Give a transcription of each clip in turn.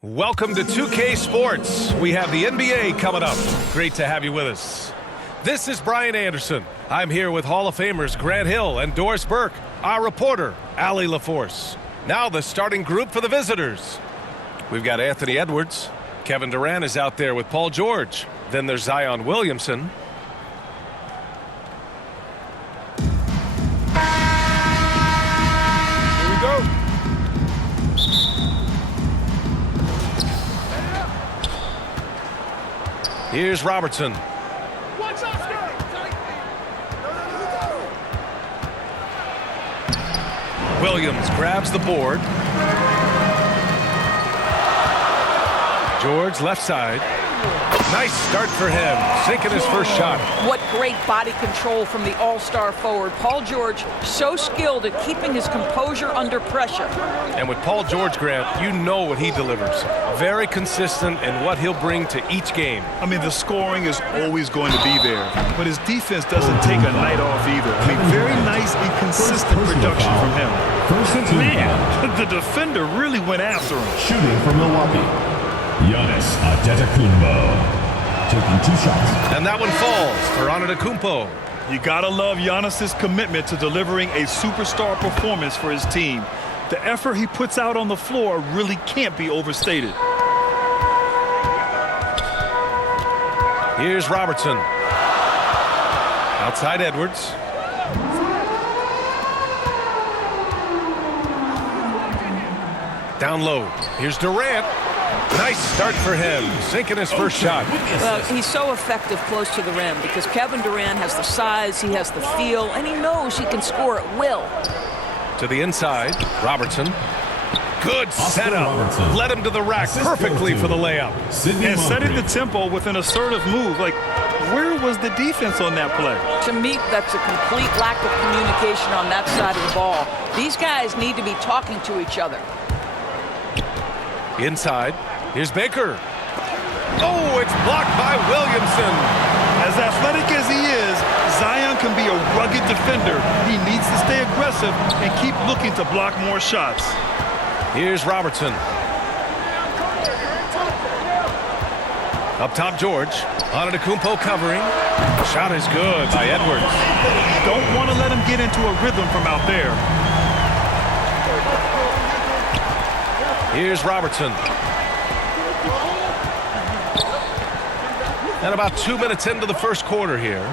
Welcome to 2K Sports. We have the NBA coming up. Great to have you with us. This is Brian Anderson. I'm here with Hall of Famers Grant Hill and Doris Burke, our reporter, Allie LaForce. Now the starting group for the visitors. We've got Anthony Edwards. Kevin Durant is out there with Paul George. Then there's Zion Williamson. Here we go. Here's Robertson. Williams grabs the board. George left side. Nice start for him, sinking his first shot. What great body control from the all-star forward. Paul George, so skilled at keeping his composure under pressure. And with Paul George, Grant, you know what he delivers. Very consistent in what he'll bring to each game. I mean, the scoring is always going to be there, but his defense doesn't take a night off either. I mean, very nice and consistent production from him. Man, the defender really went after him. Shooting for Milwaukee, Giannis Antetokounmpo. Taking 2 shots. And that one falls for Antetokounmpo. You gotta love Giannis's commitment to delivering a superstar performance for his team. The effort he puts out on the floor really can't be overstated. Here's Robertson. Outside Edwards. Down low. Here's Durant. Nice start for him, sinking his first shot. Well, he's so effective close to the rim because Kevin Durant has the size, he has the feel, and he knows he can score at will. To the inside, Robertson. Good setup. Led him to the rack perfectly for the layup. And setting the tempo with an assertive move. Like, where was the defense on that play? To me, that's a complete lack of communication on that side of the ball. These guys need to be talking to each other. Inside, here's Baker. Oh, it's blocked by Williamson. As athletic as he is, Zion can be a rugged defender. He needs to stay aggressive and keep looking to block more shots. Here's Robertson. Up top, George. Antetokounmpo covering. Shot is good by Edwards. Don't want to let him get into a rhythm from out there. Here's Robertson. And about 2 minutes into the first quarter here.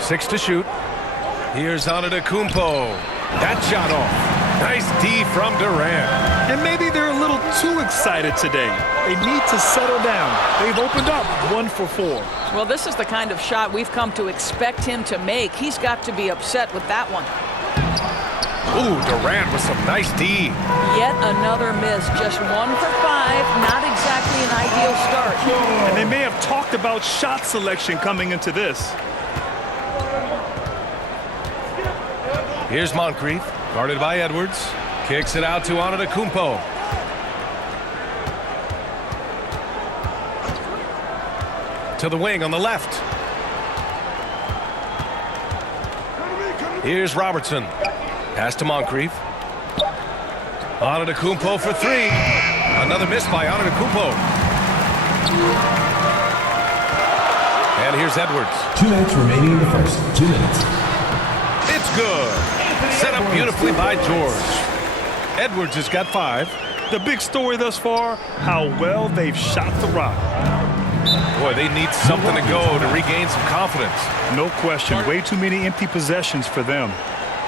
Six to shoot. Here's Antetokounmpo. That shot off. Nice D from Durant. And maybe they're a little too excited today. They need to settle down. They've opened up 1 for 4. Well, this is the kind of shot we've come to expect him to make. He's got to be upset with that one. Ooh, Durant with some nice D. Yet another miss. Just 1 for 5. Not exactly an ideal start. And they may have talked about shot selection coming into this. Here's Moncrief, guarded by Edwards. Kicks it out to Antetokounmpo. To the wing on the left. Here's Robertson. Pass to Moncrief. Antetokounmpo for 3. Another miss by Antetokounmpo. And here's Edwards. 2 minutes remaining in the first. 2 minutes. It's good. Set up beautifully by George. Edwards has got 5. The big story thus far, how well they've shot the rock. Boy, they need something to go to regain some confidence. No question. Way too many empty possessions for them.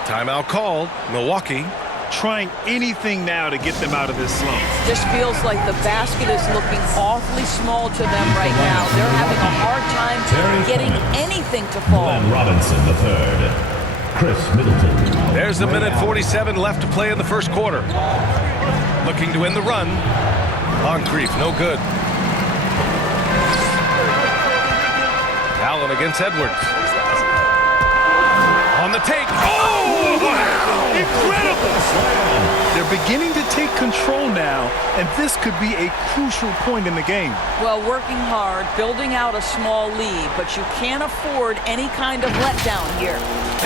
Timeout called. Milwaukee. Trying anything now to get them out of this slump. Just feels like the basket is looking awfully small to them right now. They're having a hard time getting anything to fall. Glenn Robinson III. Chris Middleton. There's a minute 47 left to play in the first quarter. Looking to end the run. Moncrief, no good. Allen against Edwards. On the take. Oh, wow! Incredible! They're They're beginning to take control now, and this could be a crucial point in the game. Well, working hard, building out a small lead, but you can't afford any kind of letdown here.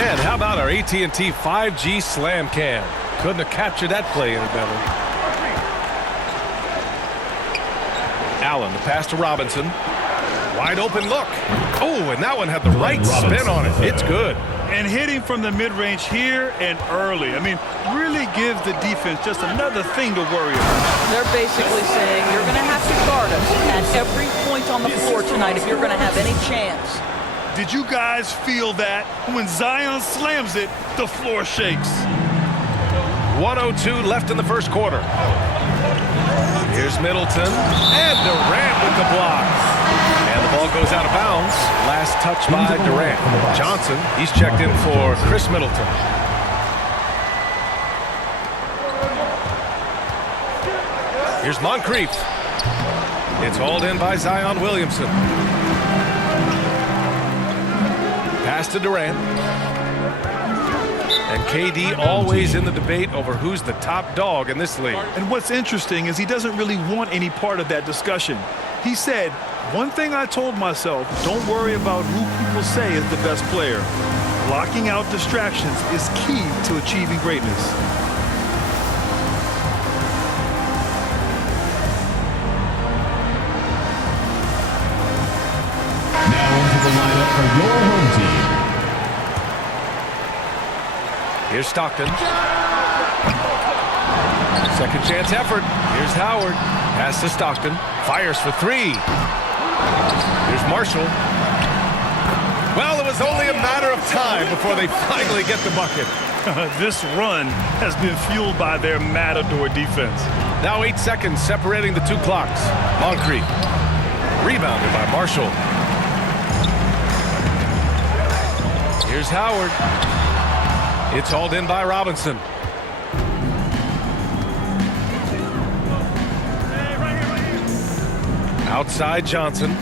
And how about our AT&T 5G Slam Cam? Couldn't have captured that play any better. Allen, the pass to Robinson. Wide open look. Oh, and that one had the right spin on it. It's good. And hitting from the mid-range here and early. I mean, really gives the defense just another thing to worry about. They're basically saying you're going to have to guard us at every point on the floor tonight if you're going to have any chance. Did you guys feel that? When Zion slams it, the floor shakes. 1:02 left in the first quarter. Here's Middleton. And Durant with the block. And the ball goes out of bounds. Last touch by Durant. Johnson, he's checked in for Chris Middleton. Here's Moncrief. It's hauled in by Zion Williamson. Pass to Durant. And KD always in the debate over who's the top dog in this league. And what's interesting is he doesn't really want any part of that discussion. He said, one thing I told myself, don't worry about who people say is the best player. Blocking out distractions is key to achieving greatness. Now into the lineup for your home team. Here's Stockton. Second chance effort. Here's Howard. Pass to Stockton. Fires for three. Here's Marshall. Well, it was only a matter of time before they finally get the bucket. This run has been fueled by their Matador defense. Now 8 seconds separating the two clocks. Moncrief. Rebounded by Marshall. Here's Howard. It's hauled in by Robinson. Outside Johnson.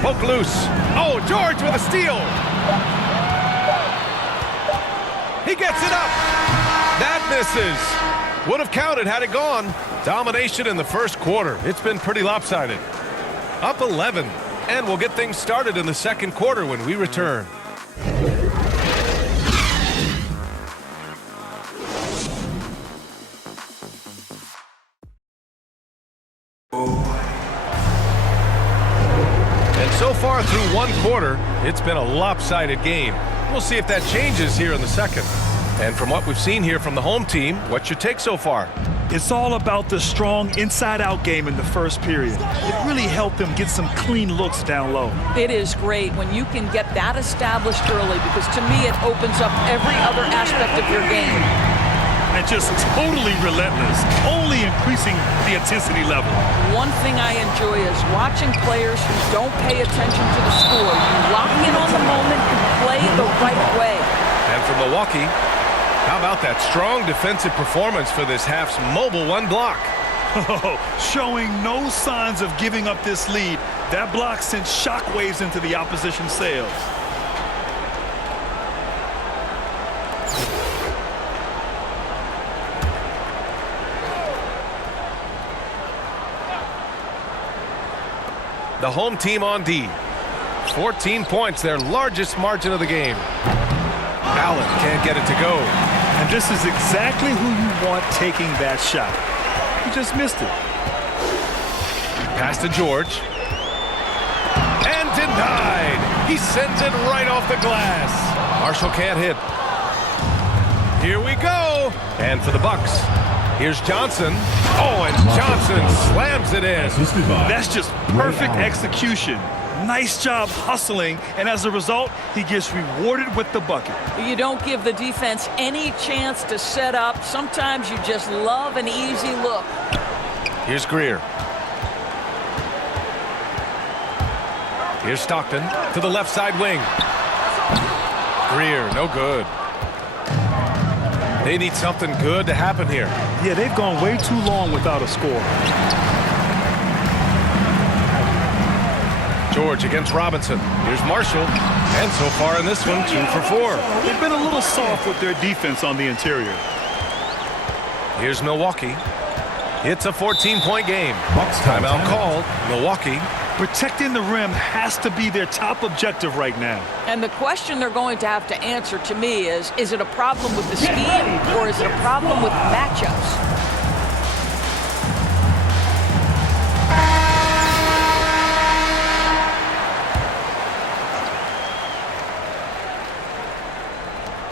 Poke loose. Oh, George with a steal. He gets it up. That misses. Would have counted had it gone. Domination in the first quarter. It's been pretty lopsided. Up 11. And we'll get things started in the second quarter when we return. And so far through one quarter, it's been a lopsided game. We'll see if that changes here in the second. And from what we've seen here from the home team, what's your take so far? It's all about the strong inside-out game in the first period. It really helped them get some clean looks down low. It is great when you can get that established early because to me it opens up every other aspect of your game. And just totally relentless, only increasing the intensity level. One thing I enjoy is watching players who don't pay attention to the score. You lock in on the moment and play the right way. And for Milwaukee, how about that strong defensive performance for this half's mobile one block? Showing no signs of giving up this lead. That block sent shockwaves into the opposition's sails. The home team on D. 14 points, their largest margin of the game. Allen can't get it to go. And this is exactly who you want taking that shot. He just missed it. Pass to George. And denied. He sends it right off the glass. Marshall can't hit. Here we go. And for the Bucks, here's Johnson. Oh, and Johnson slams it in. That's just perfect execution. Nice job hustling, and as a result, he gets rewarded with the bucket. You don't give the defense any chance to set up. Sometimes you just love an easy look. Here's Greer. Here's Stockton to the left side wing. Greer, no good. They need something good to happen here. Yeah, they've gone way too long without a score. George against Robinson. Here's Marshall. And so far in this one, 2 for 4. They've been a little soft with their defense on the interior. Here's Milwaukee. It's a 14-point game. Bucks Timeout called. Milwaukee. Protecting the rim has to be their top objective right now. And the question they're going to have to answer to me is it a problem with the scheme or is it a problem with matchups?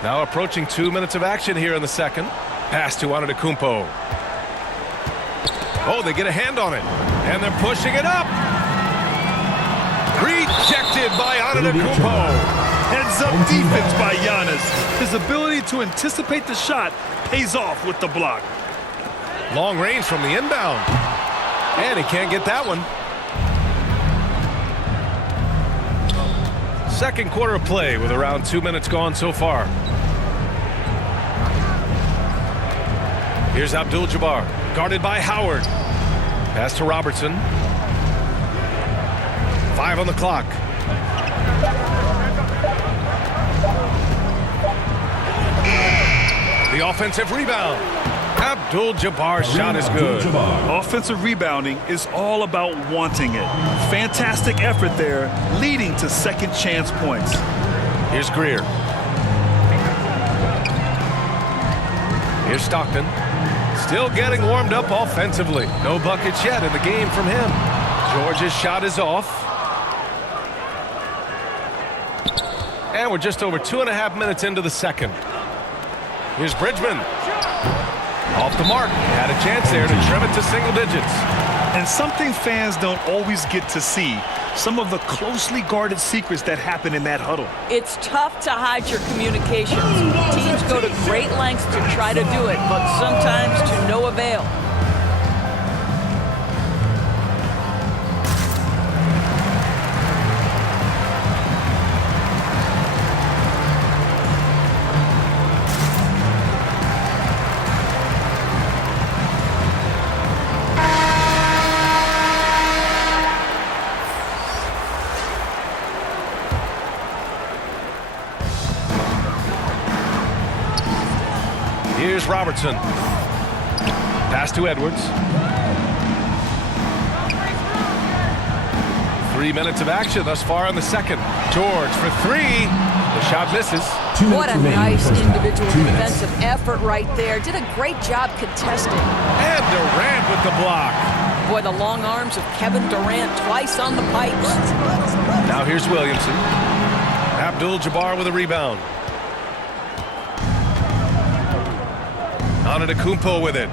Now approaching 2 minutes of action here in the second. Pass to Antetokounmpo. Oh, they get a hand on it. And they're pushing it up. Rejected by Antetokounmpo. Heads-up defense by Giannis. His ability to anticipate the shot pays off with the block. Long range from the inbound. And he can't get that one. Second quarter of play with around 2 minutes gone so far. Here's Abdul Jabar, guarded by Howard. Pass to Robertson. 5 on the clock. The offensive rebound. Abdul Jabar's shot is good. Offensive rebounding is all about wanting it. Fantastic effort there, leading to second chance points. Here's Greer. Here's Stockton. Still getting warmed up offensively. No buckets yet in the game from him. George's shot is off. And we're just over 2.5 minutes into the second. Here's Bridgman. Off the mark. Had a chance there to trim it to single digits. And something fans don't always get to see. Some of the closely guarded secrets that happen in that huddle. It's tough to hide your communications. Teams go to great lengths to try to do it, but sometimes to no avail. Here's Robertson. Pass to Edwards. 3 minutes of action thus far in the second. George for 3. The shot misses. What a nice individual defensive effort right there. Did a great job contesting. And Durant with the block. Boy, the long arms of Kevin Durant twice on the pipes. Now here's Williamson. Abdul Jabbar with a rebound. Antetokounmpo with it.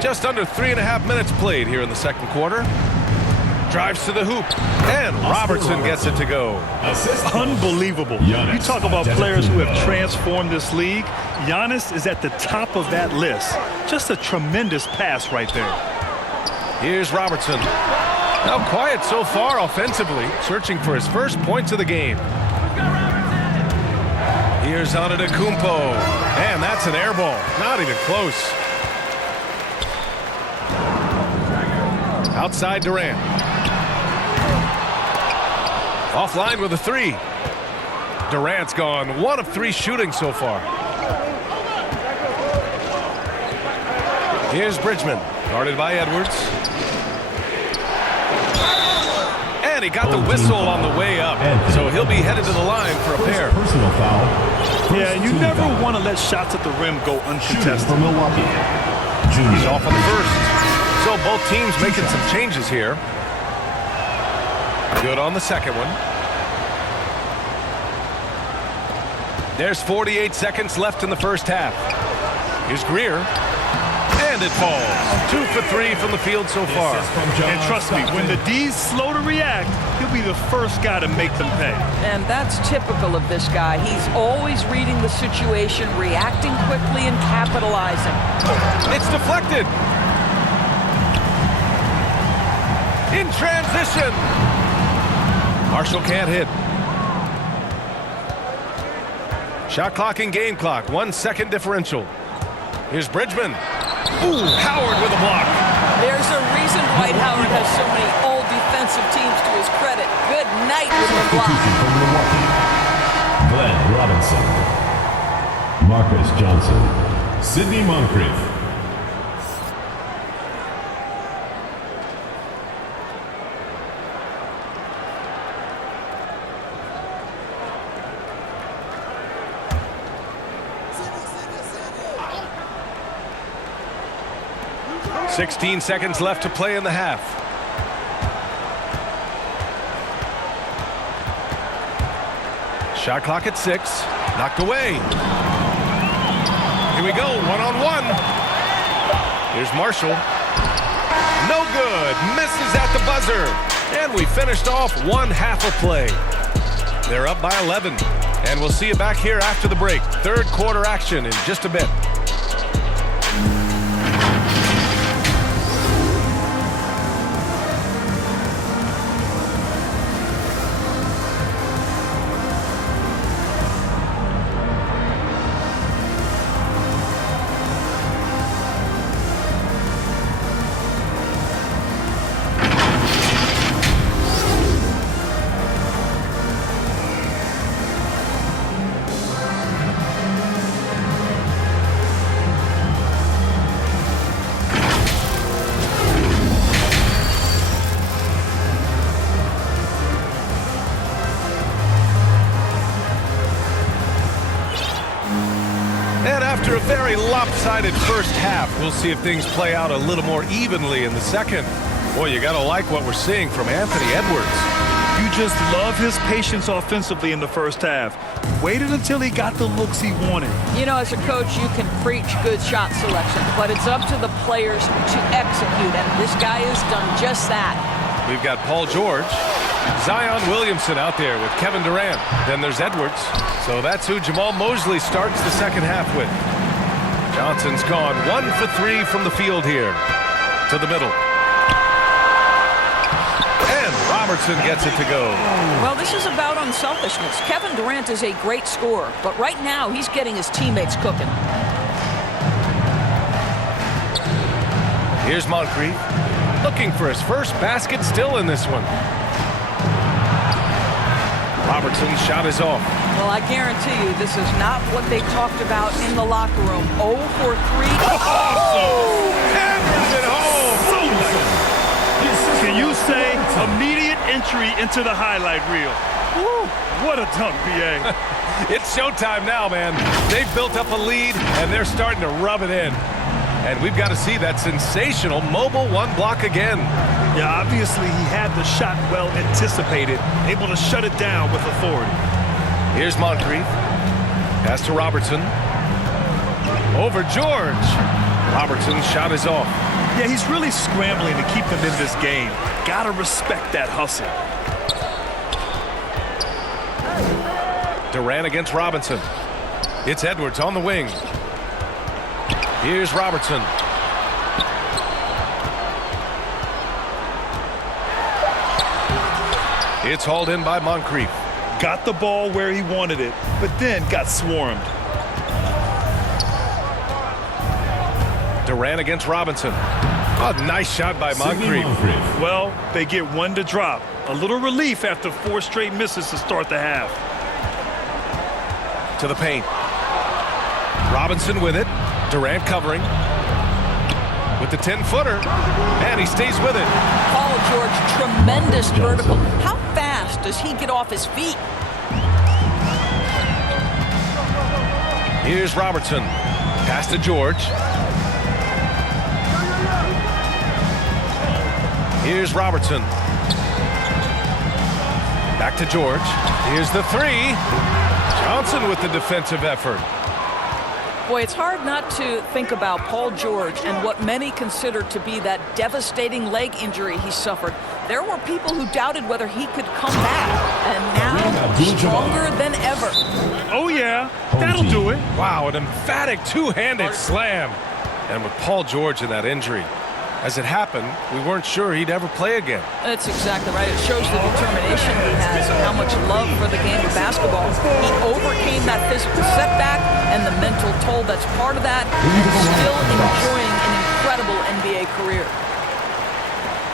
Just under 3.5 minutes played here in the second quarter. Drives to the hoop. And Robertson gets it to go. Unbelievable. You talk about players who have transformed this league. Giannis is at the top of that list. Just a tremendous pass right there. Here's Robertson. Now quiet so far offensively. Searching for his first points of the game. Here's Antetokounmpo, and that's an air ball. Not even close. Outside Durant. Offline with a 3. Durant's gone 1 of 3 shooting so far. Here's Bridgman, guarded by Edwards. And he got the whistle on the way up, so he'll be headed to the line for a pair. Personal foul. Yeah, you never want to let shots at the rim go uncontested. For Milwaukee. He's off on the first. So both teams making some changes here. Good on the second one. There's 48 seconds left in the first half. Here's Greer. And it falls. 2 for 3 from the field so far. And trust me, when the D's slow to react, he'll be the first guy to make them pay. And that's typical of this guy. He's always reading the situation, reacting quickly, and capitalizing. It's deflected. In transition. Marshall can't hit. Shot clock and game clock. 1 second differential. Here's Bridgman. Ooh, Howard with a block. There's a reason Dwight Howard has so many all-defensive defensive teams to his credit. Good night with the block. From Milwaukee, Glenn Robinson, Marcus Johnson, Sidney Moncrief. "16 seconds left to play in the half. Shot clock at 6. Knocked away. Here we go. One-on-one. Here's Marshall. No good. Misses at the buzzer. And we finished off one half of play. They're up by 11. And we'll see you back here after the break. Third quarter action in just a bit. After a very lopsided first half, we'll see if things play out a little more evenly in the second. Boy, you gotta like what we're seeing from Anthony Edwards. You just love his patience offensively in the first half. Waited until he got the looks he wanted. You know, as a coach, you can preach good shot selection, but it's up to the players to execute, and this guy has done just that. We've got Paul George, Zion Williamson out there with Kevin Durant. Then there's Edwards. So that's who Jamal Mosley starts the second half with. Johnson's gone 1 for 3 from the field here. To the middle. And Robertson gets it to go. Well, this is about unselfishness. Kevin Durant is a great scorer, but right now he's getting his teammates cooking. Here's Moncrief. Looking for his first basket still in this one. Robertson's shot is off. Well, I guarantee you this is not what they talked about in the locker room. 0 for 3. Oh! Hammers it home! Can you say immediate entry into the highlight reel? Woo! What a dunk, B.A. It's showtime now, man. They've built up a lead, and they're starting to rub it in. And we've got to see that sensational mobile one block again. Yeah, obviously he had the shot well anticipated, able to shut it down with authority. Here's Moncrief. Pass to Robertson. Over George. Robertson's shot is off. Yeah, he's really scrambling to keep them in this game. Gotta respect that hustle. Durant against Robinson. It's Edwards on the wing. Here's Robertson. It's hauled in by Moncrief. Got the ball where he wanted it, but then got swarmed. Durant against Robinson. A nice shot by Moncrief. Well, they get one to drop. A little relief after 4 straight misses to start the half. To the paint. Robinson with it. Durant covering. With the 10-footer. And he stays with it. Paul George, tremendous vertical. How fast does he get off his feet? Here's Robertson. Pass to George. Here's Robertson. Back to George. Here's the 3. Johnson with the defensive effort. Boy, it's hard not to think about Paul George and what many consider to be that devastating leg injury he suffered. There were people who doubted whether he could come back, and now stronger than ever. Oh, yeah, that'll do it. Wow, an emphatic two-handed slam. And with Paul George in that injury, as it happened, we weren't sure he'd ever play again. That's exactly right. It shows the determination he has and how much love for the game of basketball. He overcame that physical setback and the mental toll that's part of that, and still enjoying an incredible NBA career.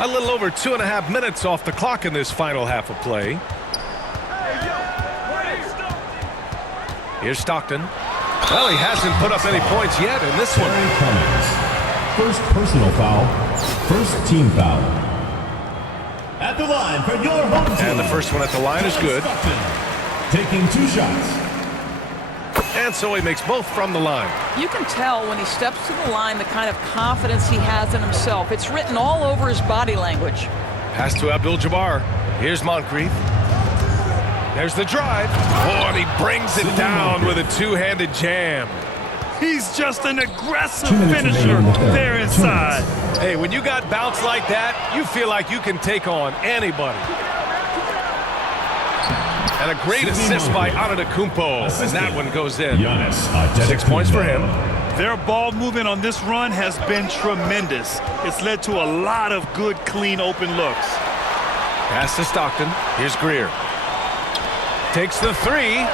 A little over 2.5 minutes off the clock in this final half of play. Here's Stockton. Well, he hasn't put up any points yet in this one. First personal foul. First team foul. At the line for your home team. And the first one at the line is good. Taking 2 shots. And so he makes both from the line. You can tell when he steps to the line the kind of confidence he has in himself. It's written all over his body language. Pass to Abdul Jabar. Here's Moncrief. There's the drive. Oh, and he brings it down with a two-handed jam. He's just an aggressive finisher there inside. Hey, when you got bounce like that, you feel like you can take on anybody. And a great assist by Antetokounmpo, and that one goes in. Giannis, 6 points for him. Their ball movement on this run has been tremendous. It's led to a lot of good, clean, open looks. Pass to Stockton. Here's Greer. Takes the 3.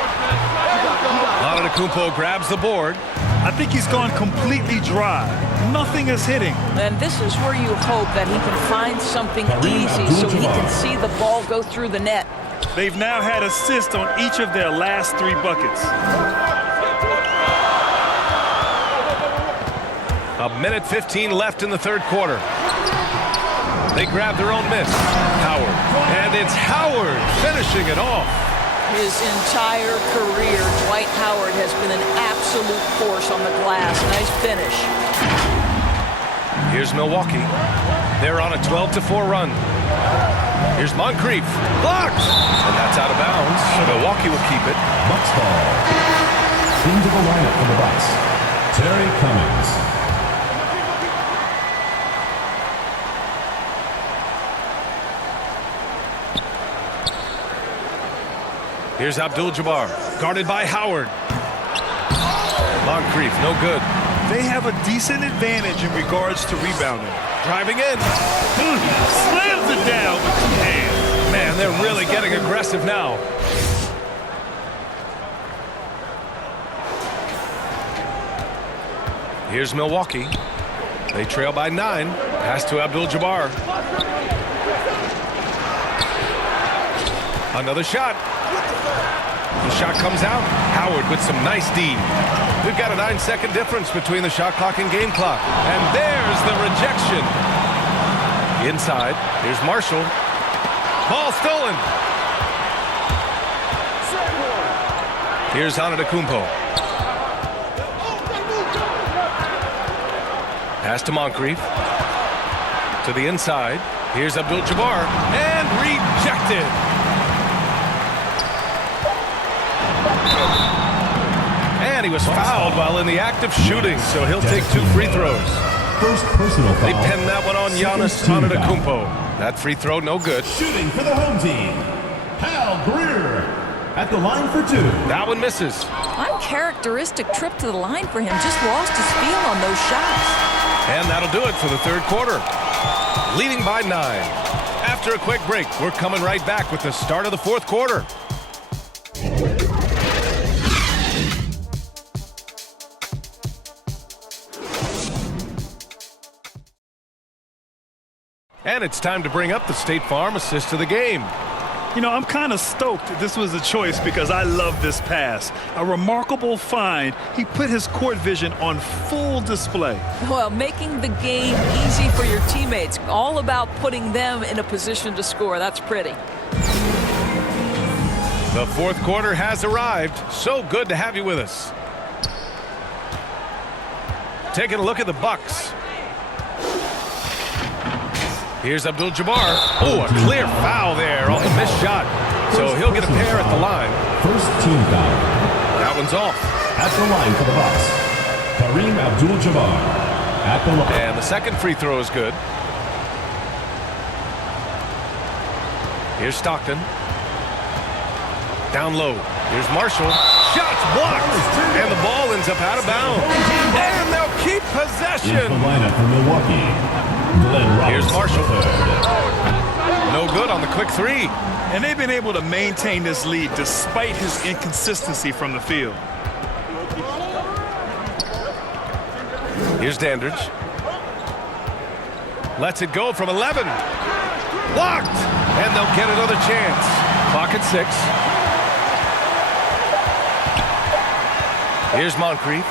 Antetokounmpo grabs the board. I think he's gone completely dry. Nothing is hitting. And this is where you hope that he can find something easy so he can see the ball go through the net. They've now had assists on each of their last 3 buckets. A minute 15 left in the third quarter. They grab their own miss. Howard. And it's Howard finishing it off. His entire career, Dwight Howard has been an absolute force on the glass. Nice finish. Here's Milwaukee. They're on a 12-4 run. Here's Moncrief. Blocked! And that's out of bounds. Milwaukee will keep it. Bucks ball. Into the lineup for the Bucks. Terry Cummings. Here's Abdul Jabar, guarded by Howard. Moncrief, no good. They have a decent advantage in regards to rebounding. Driving in. Slams it down with 2 hands. Man, they're really getting aggressive now. Here's Milwaukee. They trail by 9. Pass to Abdul Jabar. Another shot. The shot comes out. Howard with some nice D. We've got a 9-second difference between the shot clock and game clock. And there's the rejection. Inside. Here's Marshall. Ball stolen. Here's Antetokounmpo. Pass to Moncrief. To the inside. Here's Abdul Jabar. And rejected. And he was fouled while in the act of shooting, so he'll take 2 free throws. First personal foul. They pinned that one on Giannis Antetokounmpo. That free throw, no good. Shooting for the home team. Hal Greer at the line for 2. That one misses. Uncharacteristic trip to the line for him. Just lost his feel on those shots. And that'll do it for the third quarter. Leading by 9. After a quick break, we're coming right back with the start of the fourth quarter. And it's time to bring up the State Farm assist of the game. You know, I'm kind of stoked this was a choice because I love this pass. A remarkable find. He put his court vision on full display. Well, making the game easy for your teammates. All about putting them in a position to score. That's pretty. The fourth quarter has arrived. So good to have you with us. Taking a look at the Bucks. Here's Abdul Jabar. Oh, a clear foul there on the missed shot. So he'll get a pair at the line. First team foul. That one's off. At the line for the Bucks. Kareem Abdul-Jabbar at the line. And the second free throw is good. Here's Stockton. Down low. Here's Marshall. Shots blocked. And the ball ends up out of bounds. And they'll keep In the possession. lineup for Milwaukee. Here's Marshall. No good on the quick 3. And they've been able to maintain this lead despite his inconsistency from the field. Here's Dandridge. Lets it go from 11. Blocked. And they'll get another chance. Clock at 6. Here's Moncrief.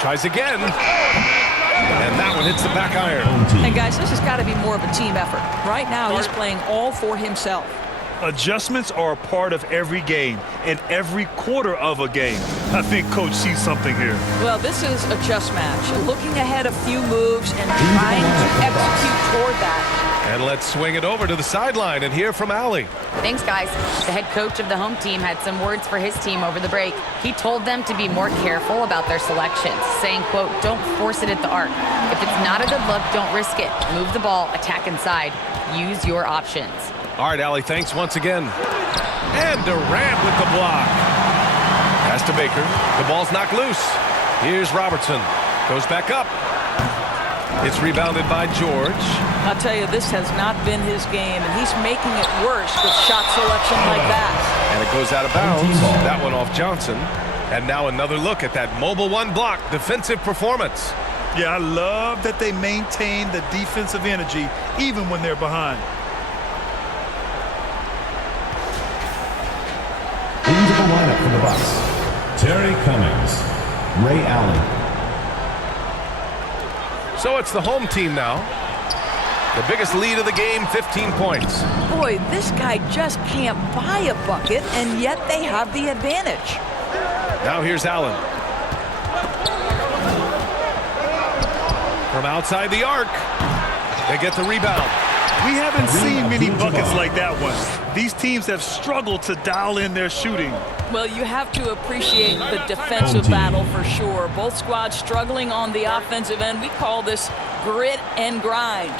Tries again. And that one hits the back iron. And guys, this has got to be more of a team effort. Right now, he's playing all for himself. Adjustments are a part of every game and every quarter of a game. I think Coach sees something here. Well, this is a chess match. Looking ahead a few moves and trying to execute toward that. And let's swing it over to the sideline and hear from Allie. Thanks, guys. The head coach of the home team had some words for his team over the break. He told them to be more careful about their selections, saying, quote, don't force it at the arc. If it's not a good look, don't risk it. Move the ball, attack inside. Use your options. All right, Allie, thanks once again. And Durant with the block. Pass to Baker. The ball's knocked loose. Here's Robertson. Goes back up. It's rebounded by George. I'll tell you, this has not been his game, and he's making it worse with shot selection like that. And it goes out of bounds. That one off Johnson. And now another look at that mobile one block defensive performance. Yeah, I love that they maintain the defensive energy even when they're behind. Into the lineup for the Bucks. Terry Cummings, Ray Allen. So it's the home team now. The biggest lead of the game, 15 points. Boy, this guy just can't buy a bucket, and yet they have the advantage. Now here's Allen. From outside the arc, they get the rebound. We haven't seen many buckets like that one. These teams have struggled to dial in their shooting. Well, you have to appreciate the defensive battle for sure. Both squads struggling on the offensive end. We call this grit and grind.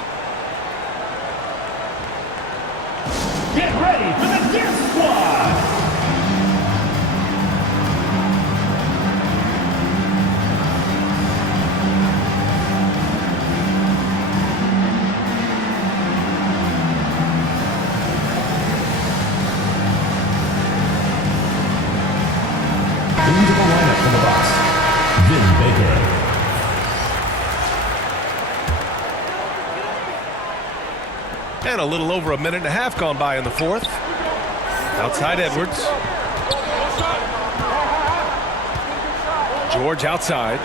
Get ready for the Gift Squad! Into the lineup for the Bucks, Vin Baker. And a little over a minute and a half gone by in the fourth. Outside Edwards. George outside.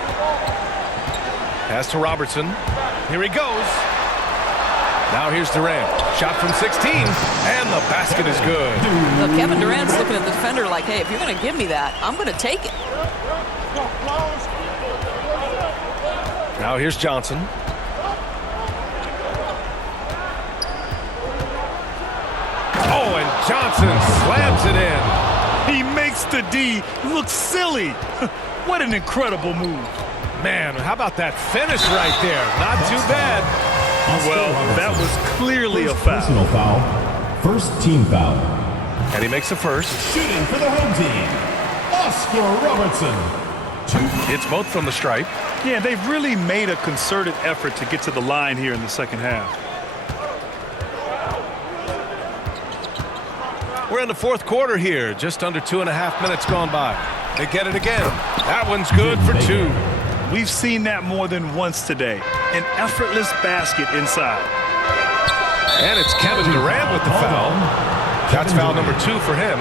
Pass to Robertson. Here he goes. Now here's Durant. Shot from 16. And the basket is good. Look, Kevin Durant's looking at the defender like, hey, if you're going to give me that, I'm going to take it. Now here's Johnson. Oh, and Johnson slams it in. He makes the D look silly. What an incredible move. Man, how about that finish right there? Not too bad. Well, that was clearly a foul. Personal foul. First team foul. And he makes the first. Shooting for the home team, Oscar Robertson. It's both from the stripe. Yeah, they've really made a concerted effort to get to the line here in the second half. We're in the fourth quarter here. Just under 2.5 minutes gone by. They get it again. That one's good for 2. We've seen that more than once today. An effortless basket inside. And it's Kevin Durant with the foul. That's foul number 2 for him.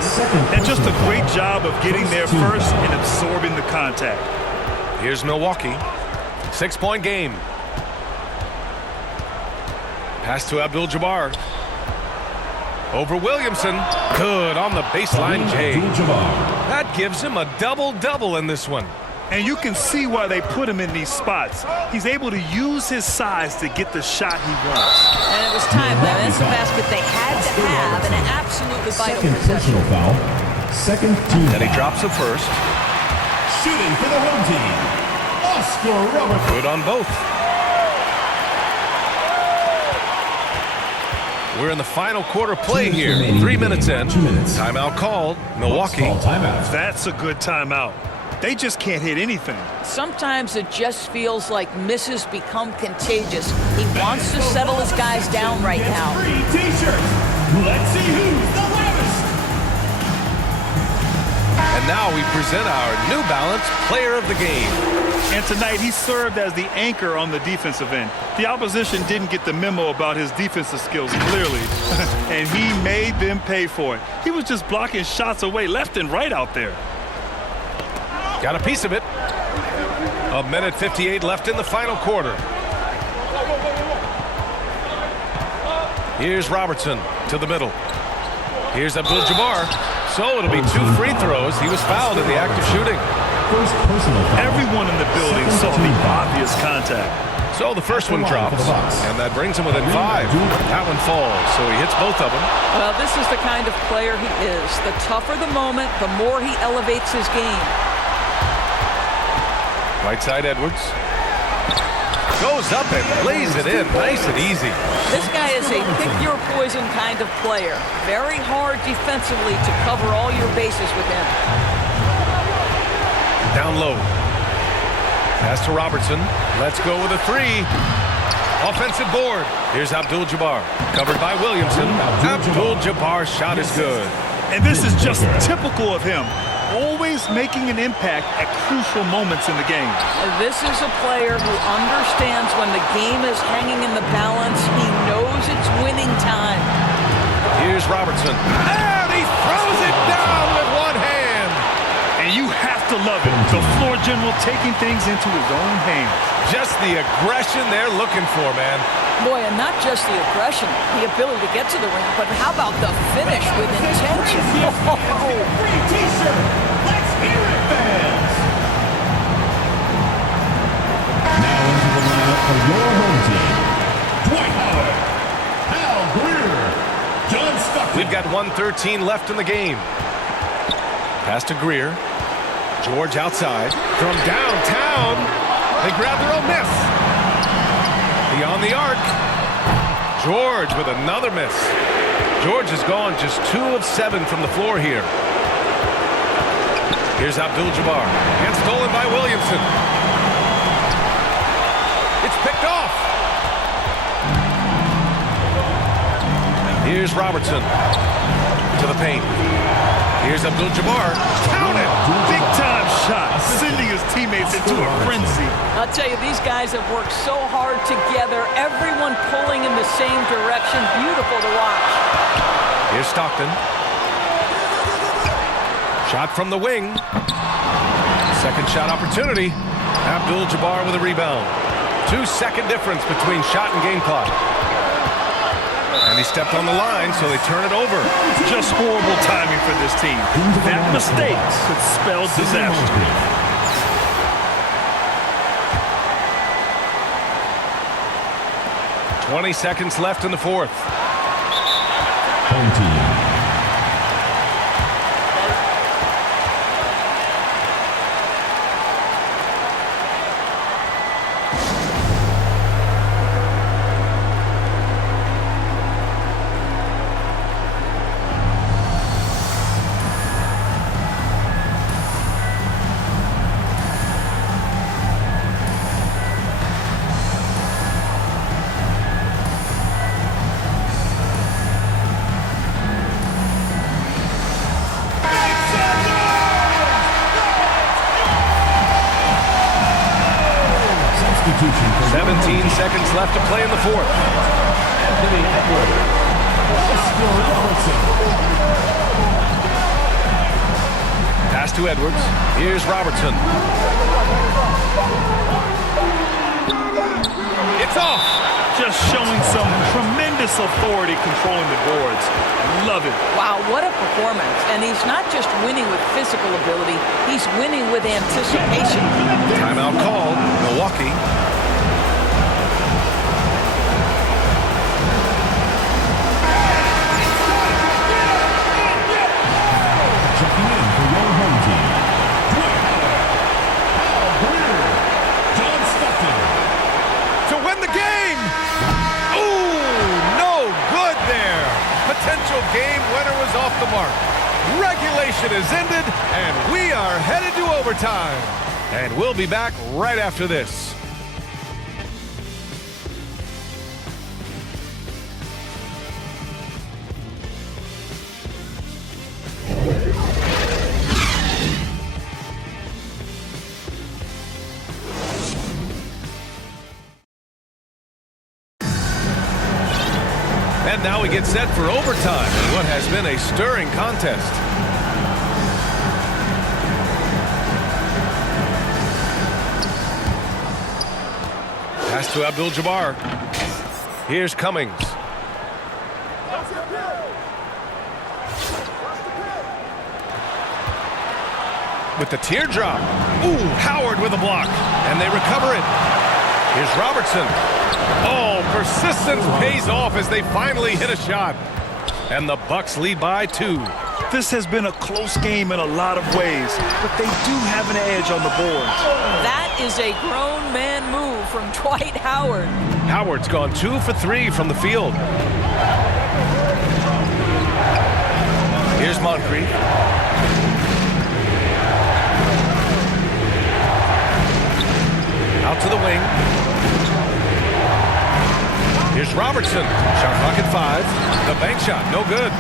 And just a great job of getting there first and absorbing the contact. Here's Milwaukee. 6-point game. Pass to Abdul Jabar. Over Williamson. Good on the baseline, Jay. That gives him a double-double in this one. And you can see why they put him in these spots. He's able to use his size to get the shot he wants. And it was time, though. That's the basket they had to have, and an absolutely vital possession. Personal foul. Second team And he drops the first. Shooting for the home team, Oscar Robertson. Good on both. We're in the final quarter play here. 3 minutes in. 2 minutes. Timeout called. Milwaukee. Timeout. That's a good timeout. They just can't hit anything. Sometimes it just feels like misses become contagious. He wants to settle his guys down right now. Free t-shirts. Let's see who's the loudest. And now we present our New Balance Player of the Game. And tonight, he served as the anchor on the defensive end. The opposition didn't get the memo about his defensive skills clearly, and he made them pay for it. He was just blocking shots away left and right out there. Got a piece of it. A minute 58 left in the final quarter. Here's Robertson to the middle. Here's Abdul Jabar. So it'll be 2 free throws. He was fouled in the act of shooting. First personal foul. Everyone in the building saw the obvious contact. So the first one drops, and that brings him within 5. That one falls, so he hits both of them. Well, this is the kind of player he is. The tougher the moment, the more he elevates his game. Right side Edwards. Goes up and lays it in. Nice and easy. This guy is a pick-your-poison kind of player. Very hard defensively to cover all your bases with him. Down low. Pass to Robertson. Let's go with a 3. Offensive board. Here's Abdul Jabar. Covered by Williamson. Abdul Jabar's shot is good. And this is just typical of him. Always making an impact at crucial moments in the game. This is a player who understands when the game is hanging in the balance. He knows it's winning time. Here's Robertson. And he throws it down with one hand. And you have to love it. The floor general taking things into his own hands. Just the aggression they're looking for, man. Boy, and not just the aggression, the ability to get to the ring, but how about the finish with intention? Free t-shirt. Let's hear it, fans. Now into the lineup for your home team. Dwight Howard, Al Greer, John Stockton. We've got 1:13 left in the game. Pass to Greer. George outside. From downtown. They grab their own miss. Beyond the arc. George with another miss. George has gone just 2 of 7 from the floor here. Here's Abdul Jabar. And stolen by Williamson. It's picked off. Here's Robertson. To the paint. Here's Abdul Jabbar. Count it! Big time shot, sending his teammates into a frenzy. I'll tell you, these guys have worked so hard together, everyone pulling in the same direction. Beautiful to watch. Here's Stockton. Shot from the wing. Second shot opportunity. Abdul Jabbar with a rebound. 2-second difference between shot and game clock. And he stepped on the line, so they turn it over. Just horrible timing for this team. That mistake could spell disaster. 20 seconds left in the fourth. Home team. Substitution. 17 seconds left to play in the fourth. Pass to Edwards. Here's Robertson. It's off. Just showing some tremendous authority controlling the boards. Love it. Wow, what a performance. And he's not just winning with physical ability, he's winning with anticipation. Timeout called. Milwaukee. Checking in for your home team. Dwight Howard, Al Greer, John Stockton. To win the game. Ooh, no good there. Potential game winner was off the mark. Regulation is ended, and we are headed to overtime. And we'll be back right after this. And now we get set for overtime in what has been a stirring contest. Pass to Abdul Jabar. Here's Cummings. With the teardrop. Ooh, Howard with a block. And they recover it. Here's Robertson. Oh, persistence pays off as they finally hit a shot. And the Bucks lead by 2. This has been a close game in a lot of ways, but they do have an edge on the boards. That is a grown man move from Dwight Howard. Howard's gone 2 for 3 from the field. Here's Moncrief. Out to the wing. Here's Robertson. Shot clock at 5. The bank shot, no good.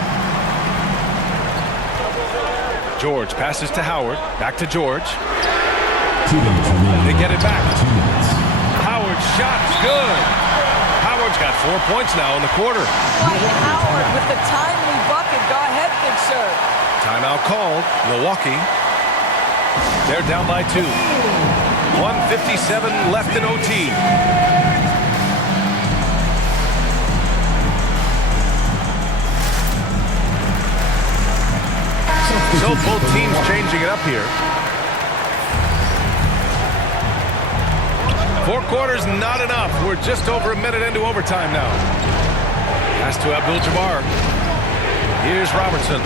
George passes to Howard. Back to George. 2 minutes remaining. They get it back. 2 minutes. Howard's shot's good. Howard's got 4 points now in the quarter. Dwight Howard with the timely bucket. Go ahead, big sir. Timeout called. Milwaukee. They're down by 2. 1:57 left in OT. So both teams changing it up here. 4 quarters, not enough. We're just over a minute into overtime now. Pass to Abdul Jabar. Here's Robertson.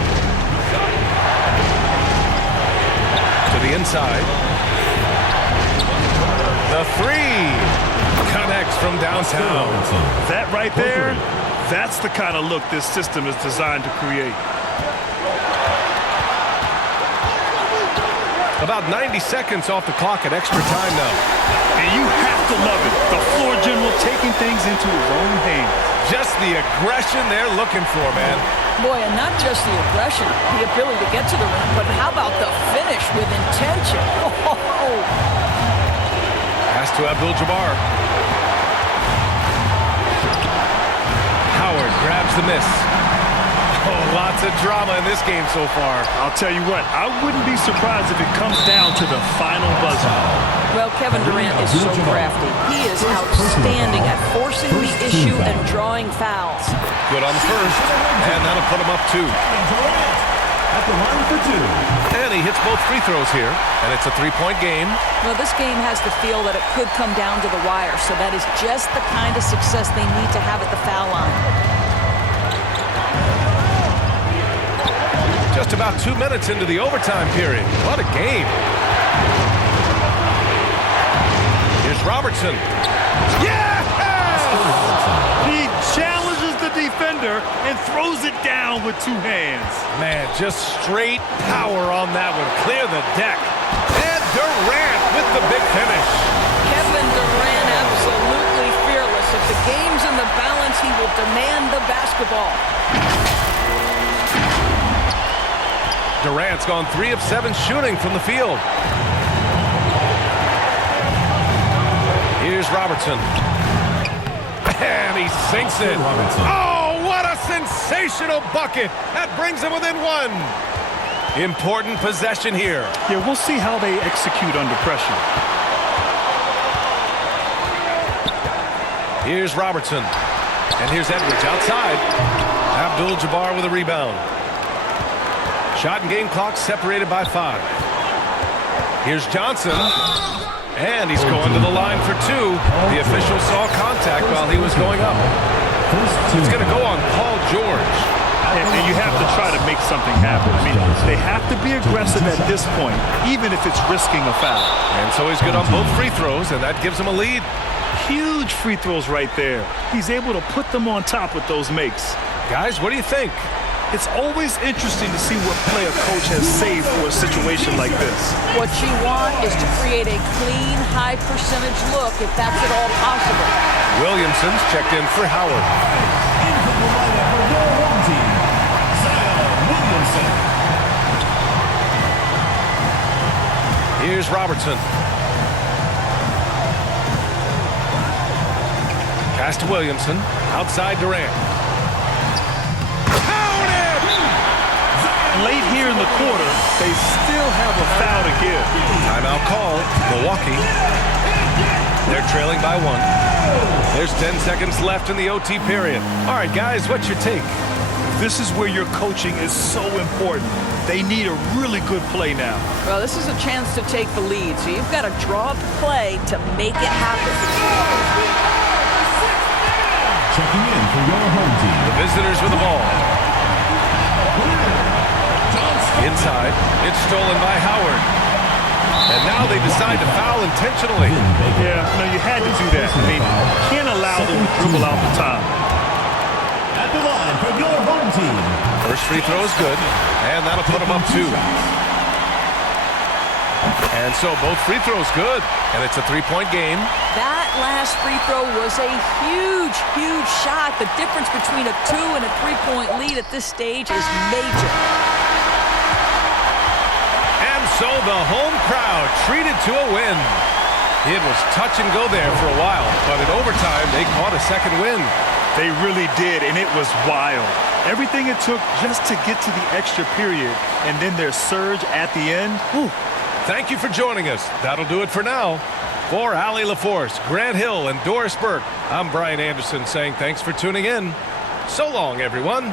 To the inside. The 3 connects from downtown. That right there, that's the kind of look this system is designed to create. About 90 seconds off the clock at extra time now. And you have to love it. The floor general taking things into his own hands. Just the aggression they're looking for, man. Boy, and not just the aggression, the ability to get to the rim, but how about the finish with intention? Oh. Pass to Abdul Jabar. Howard grabs the miss. Oh, lots of drama in this game so far. I'll tell you what, I wouldn't be surprised if it comes down to the final buzzer. Well, Kevin Durant is so crafty. He is outstanding at forcing the issue and drawing fouls. Good on the first, and that'll put him up 2. At the line for 2. And he hits both free throws here, and it's a 3-point game. Well, this game has the feel that it could come down to the wire, so that is just the kind of success they need to have at the foul line. Just about 2 minutes into the overtime period. What a game. Here's Robertson. Yes! He challenges the defender and throws it down with 2 hands. Man, just straight power on that one. Clear the deck. And Durant with the big finish. Kevin Durant absolutely fearless. If the game's in the balance, he will demand the basketball. Durant's gone 3 of 7 shooting from the field. Here's Robertson. And he sinks it. Oh, what a sensational bucket. That brings him within 1. Important possession here. Yeah, we'll see how they execute under pressure. Here's Robertson. And here's Edwards outside. Abdul Jabar with a rebound. Shot and game clock separated by 5. Here's Johnson. And he's going to the line for 2. The official saw contact while he was going up. It's going to go on Paul George. And you have to try to make something happen. I mean, they have to be aggressive at this point, even if it's risking a foul. And so he's good on both free throws, and that gives him a lead. Huge free throws right there. He's able to put them on top with those makes. Guys, what do you think? It's always interesting to see what play a coach has saved for a situation like this. What you want is to create a clean, high-percentage look if that's at all possible. Williamson's checked in for Howard. In from the lineup for your home team, Williamson. Here's Robertson. Pass to Williamson. Outside Durant. late here in the quarter, they still have a foul to give. Timeout call, Milwaukee. They're trailing by 1. There's 10 seconds left in the OT period. All right, guys, what's your take? This is where your coaching is so important. They need a really good play now. Well, this is a chance to take the lead, so you've got to draw up a play to make it happen. Checking in for your home team. The visitors with the ball. Inside, it's stolen by Howard. And now they decide to foul intentionally. Yeah, no, you had to do that. I mean, you can't allow them to dribble out the time. At the line for your home team. First free throw is good, and that'll put them up 2. And so both free throws good, and it's a 3-point game. That last free throw was a huge, huge shot. The difference between a 2 and a 3-point lead at this stage is major. And so the home crowd treated to a win. It was touch and go there for a while, but in overtime, they caught a second win. They really did, and it was wild. Everything it took just to get to the extra period, and then their surge at the end. Whew. Thank you for joining us. That'll do it for now. For Allie LaForce, Grant Hill, and Doris Burke, I'm Brian Anderson saying thanks for tuning in. So long, everyone.